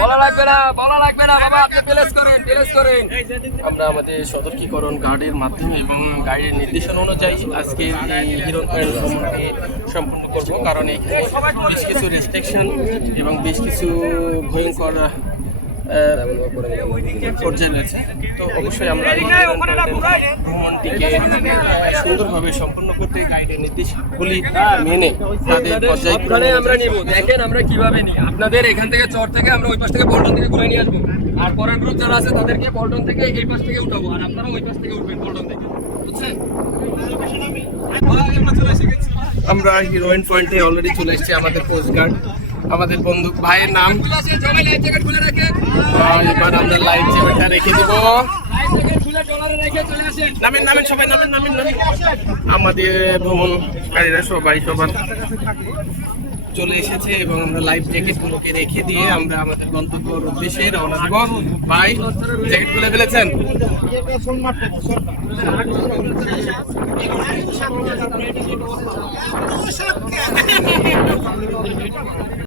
বলা লাগবে না বাবা, আপনি প্লেস করেন। আমরা আমাদের সতর্কীকরণ গার্ডের মাধ্যমে এবং গাইডের নির্দেশনা অনুযায়ী আজকে এই হিরন পয়েন্ট ভ্রমণকে সম্পূর্ণ করব, কারণ এখানে বেশ কিছু রেস্ট্রিকশন এবং বেশ কিছু ভয়ঙ্কর পর্যায়ে রয়েছে। তো অবশ্যই আমরা এই ভ্রমণটিকে সুন্দরভাবে সম্পূর্ণ করতে গাইডের নির্দেশগুলি মেনে তাদের পর্যায়ক্রমে আমরা নিব। দেখেন আমরা কিভাবে নিই, আপনাদের এখান থেকে চর থেকে আমরা ওই পাশ থেকে পল্টন থেকে ঘুরে নিয়ে আসবো, আর পরের গ্রুপ যারা আছে তাদেরকে পল্টন থেকে এই পাশ থেকে উঠাবো, আর আপনারা ওই পাশ থেকে উঠবেন পল্টন থেকে, বুঝছেন? আমরা হিরোইন পয়েন্টে অলরেডি চলে এসেছি। আমাদের কোস্ট গার্ড, আমাদের বন্ধু ভাইয়ের নাম, এবার আমরা লাইফ জ্যাকেটটা রেখে দেবো। নামেন সবাই, নামেন। আমাদের ভ্রমণকারীরা সবার চলে এসেছে এবং আমরা লাইফ জ্যাকেটগুলোকে রেখে দিয়ে আমরা আমাদের গন্তব্যের উদ্দেশ্যে রওনা দেব। ভাই জ্যাকেট খুলে ফেলেছেন?